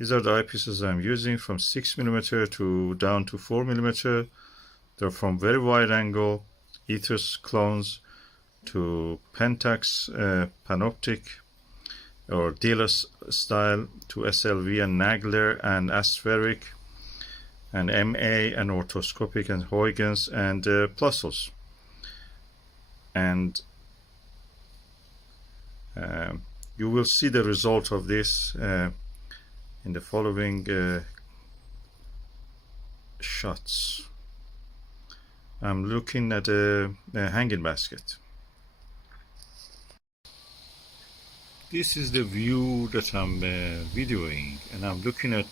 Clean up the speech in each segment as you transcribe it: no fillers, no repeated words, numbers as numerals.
These are the eyepieces I'm using from 6mm to down to 4mm. They're from very wide angle ethos clones to Pentax Panoptic or dealer style to SLV and Nagler and Aspheric and MA and Orthoscopic and Huygens and Plössl. And you will see the result of this in the following shots. I'm looking at a hanging basket. This is the view that I'm videoing, and I'm looking at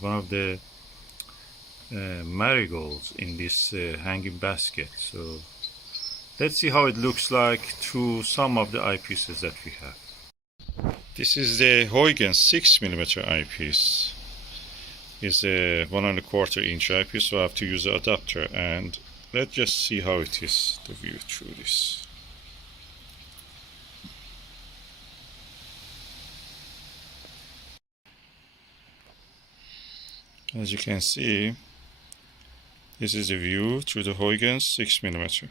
one of the marigolds in this hanging basket. So let's see how it looks like through some of the eyepieces that we have. This is the Huygens 6mm eyepiece. It's a 1¼ inch eyepiece, so I have to use the adapter, and let's just see how it is, the view through this. As you can see, this is the view through the Huygens 6mm.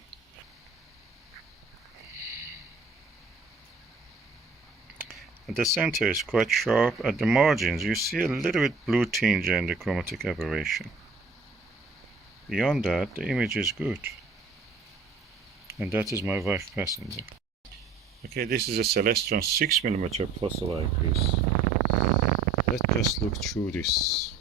At the center is quite sharp. At the margins you see a little bit blue tinge and the chromatic aberration. Beyond that, the image is good. And that is my wife passenger. Okay, this is a Celestron 6mm Plössl eyepiece. Let's just look through this.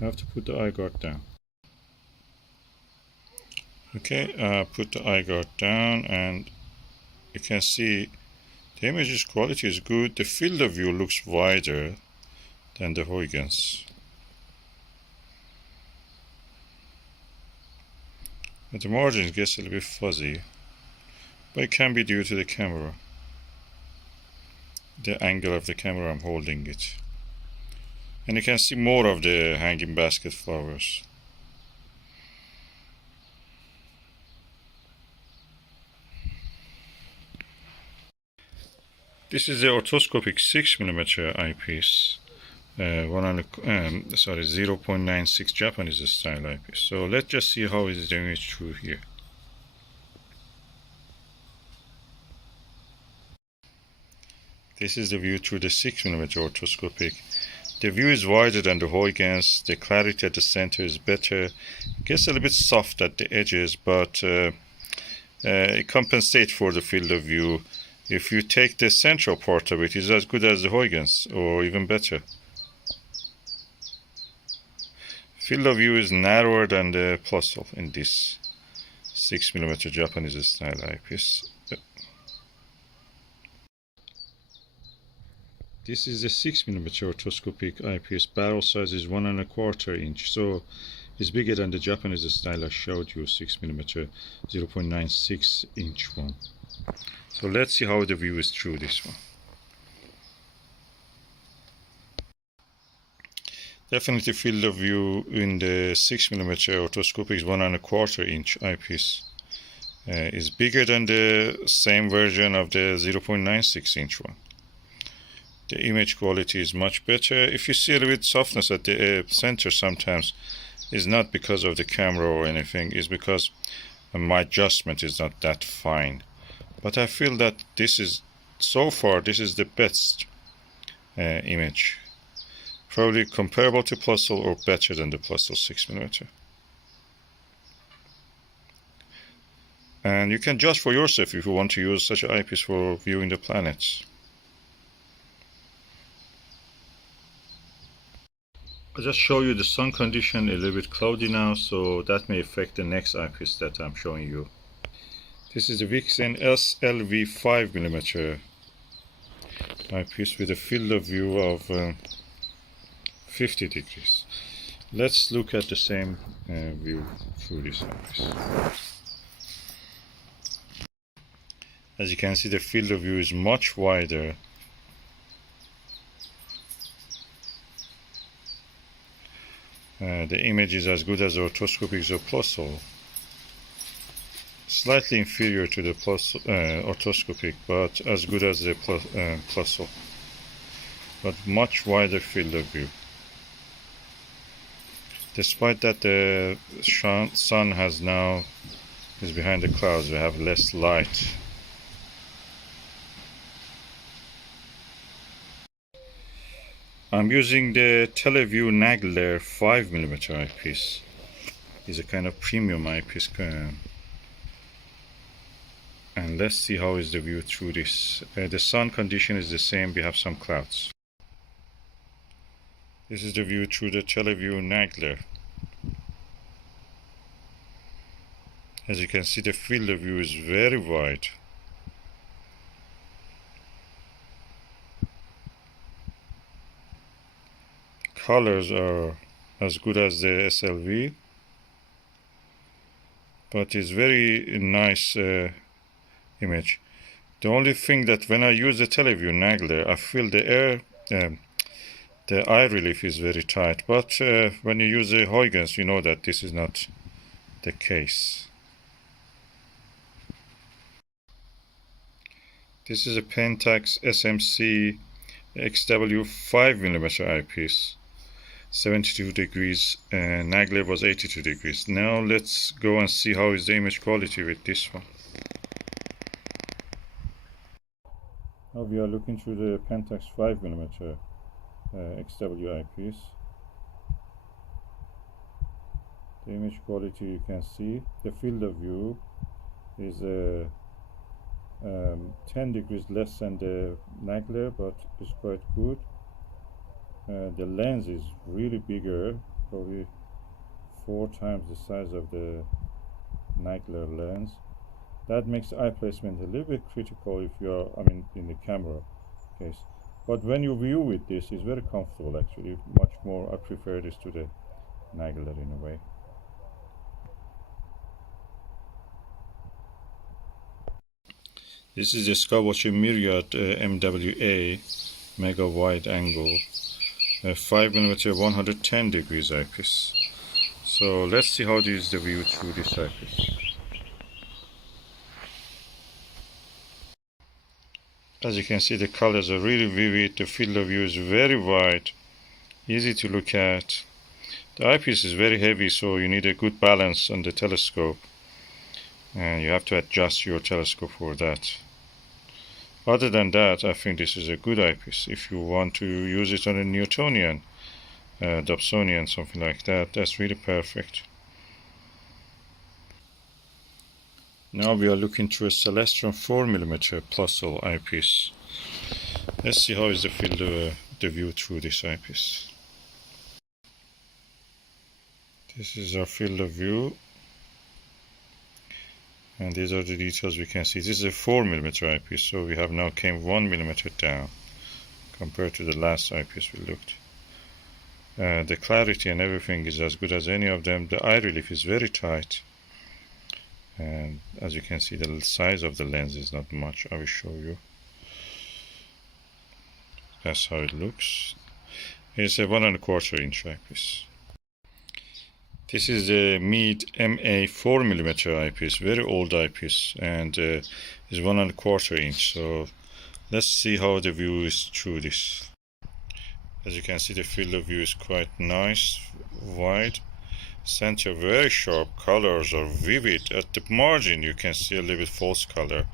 I have to put the eye guard down. Okay, put the eye guard down, and you can see the image's quality is good. The field of view looks wider than the Huygens. But the margins gets a little bit fuzzy, but it can be due to the camera. The angle of the camera I'm holding it. And you can see more of the hanging basket flowers. This is the Autoscopic 6mm eyepiece, 0.96 Japanese style eyepiece. So let's just see how is the image through here. This is the view through the 6mm Autoscopic. The view is wider than the Huygens. The clarity at the center is better. It gets a little bit soft at the edges, but it compensates for the field of view. If you take the central part of it, it's as good as the Huygens, or even better. Field of view is narrower than the Plössl in this 6mm Japanese style eyepiece. This is a 6mm Orthoscopic eyepiece. Barrel size is 1¼ inch, so it's bigger than the Japanese style I showed you, 6mm 0.96 inch one. So let's see how the view is through this one. Definitely field of view in the 6mm Orthoscopic is 1¼ inch eyepiece. Is bigger than the same version of the 0.96 inch one. The image quality is much better. If you see a little bit softness at the center sometimes, it's not because of the camera or anything, it's because my adjustment is not that fine. But I feel that this is, so far, this is the best image. Probably comparable to Plössl or better than the Plössl 6mm. And you can judge for yourself if you want to use such an eyepiece for viewing the planets. I'll just show you the sun condition, a little bit cloudy now, so that may affect the next eyepiece that I'm showing you. This is the Vixen SLV 5mm eyepiece with a field of view of 50 degrees. Let's look at the same view through this eyepiece. As you can see, the field of view is much wider. The image is as good as orthoscopic or Plössl Slightly inferior to the Autoscopic, but as good as the Plössl, but much wider field of view. Despite that the sun is behind the clouds, we have less light. I'm using the Televue Nagler 5mm eyepiece. It's a kind of premium eyepiece. And let's see how is the view through this. The sun condition is the same, we have some clouds. This is the view through the Televue Nagler. As you can see, the field of view is very wide. Colors are as good as the SLV, but it's very nice image. The only thing that when I use the Televue Nagler, I feel the eye relief is very tight, but when you use the Huygens, you know that this is not the case. This is a Pentax SMCXW 5mm eyepiece, 72 degrees, and Nagler was 82 degrees. Now let's go and see how is the image quality with this one. Now we are looking through the Pentax 5mm XW eyepiece. The image quality, you can see the field of view is 10 degrees less than the Nagler, but it's quite good. The lens is really bigger, probably 4 times the size of the Nagler lens. That makes eye placement a little bit critical if you are, in the camera case. But when you view with this, it's very comfortable actually. Much more, I prefer this to the Nagler in a way. This is the Skywatcher Myriad MWA mega wide angle 5mm 110 degrees eyepiece. So let's see how is the view through this eyepiece. As you can see, the colors are really vivid, the field of view is very wide, easy to look at. The eyepiece is very heavy, so you need a good balance on the telescope, and you have to adjust your telescope for that. Other than that, I think this is a good eyepiece. If you want to use it on a Newtonian, Dobsonian, something like that, that's really perfect. Now we are looking through a Celestron 4mm Plössl eyepiece. Let's see how is the field of the view through this eyepiece. This is our field of view, and these are the details we can see. This is a 4mm eyepiece, so we have now came 1mm down compared to the last eyepiece we looked. The clarity and everything is as good as any of them. The eye relief is very tight, and as you can see, the size of the lens is not much. I will show you. That's how it looks. It's a 1¼ inch eyepiece. This is the Meade MA 4mm eyepiece, very old eyepiece, and is 1¼ inch. So let's see how the view is through this. As you can see, the field of view is quite nice, wide. Center very sharp, colors are vivid. At the margin you can see a little bit false color,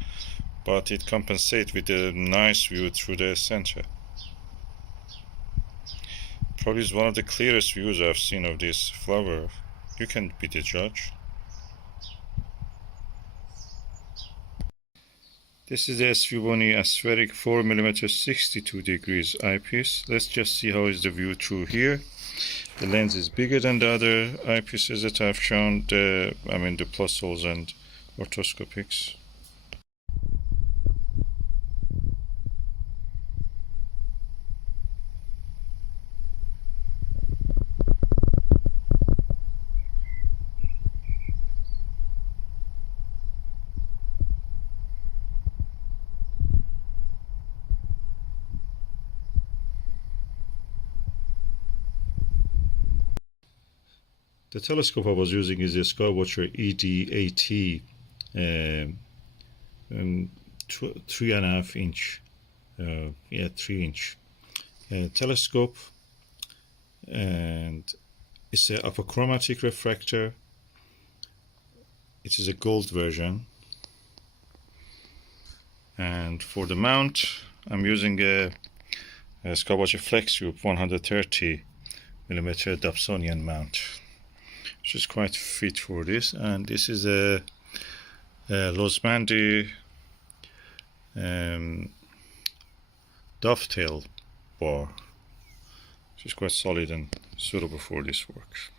but it compensates with a nice view through the center. Probably is one of the clearest views I've seen of this flower. You can be the judge. This is the SVBony Aspheric 4mm 62 degrees eyepiece. Let's just see how is the view through here. The lens is bigger than the other eyepieces that I've shown, the Plössls and Orthoscopics. The telescope I was using is the Skywatcher ED-AT 3.5 inch, 3 inch telescope, and it's an apochromatic refractor. It is a gold version. And for the mount, I'm using a Skywatcher Flextube 130mm Dobsonian mount, which is quite fit for this. And this is a Losmandy Dovetail bar, which is quite solid and suitable for this work.